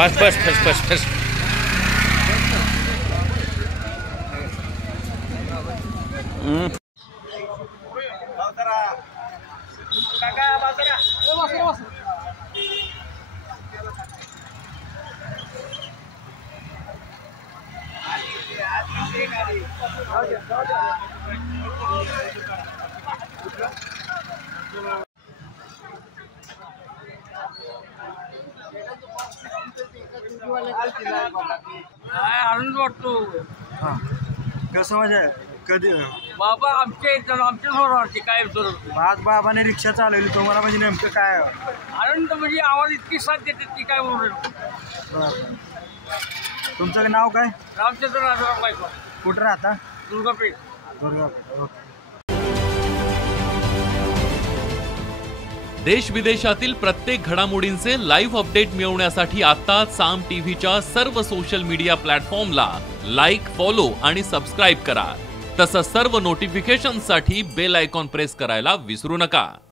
बस आनंद वाटतो। कसं म्हणजे कधी बाबा आमच्या काय आज बाबाने रिक्षा चालवली तुम्हाला म्हणजे नेमकं काय आनंद म्हणजे आवाज इतकी साथ देते ती काय बोलू। तुमचं नाव काय? रामचंद्र राजाराम गायकवाड। कुठं राहता? दुर्गापेठ। देश विदेशातील प्रत्येक घडामोडींचे लाईव्ह अपडेट मिळवण्यासाठी आता साम टीव्हीच्या सर्व सोशल मीडिया प्लॅटफॉर्मला लाईक, फॉलो आणि सबस्क्राईब करा। तसंच सर्व नोटिफिकेशनसाठी बेल आयकॉन प्रेस करायला विसरू नका।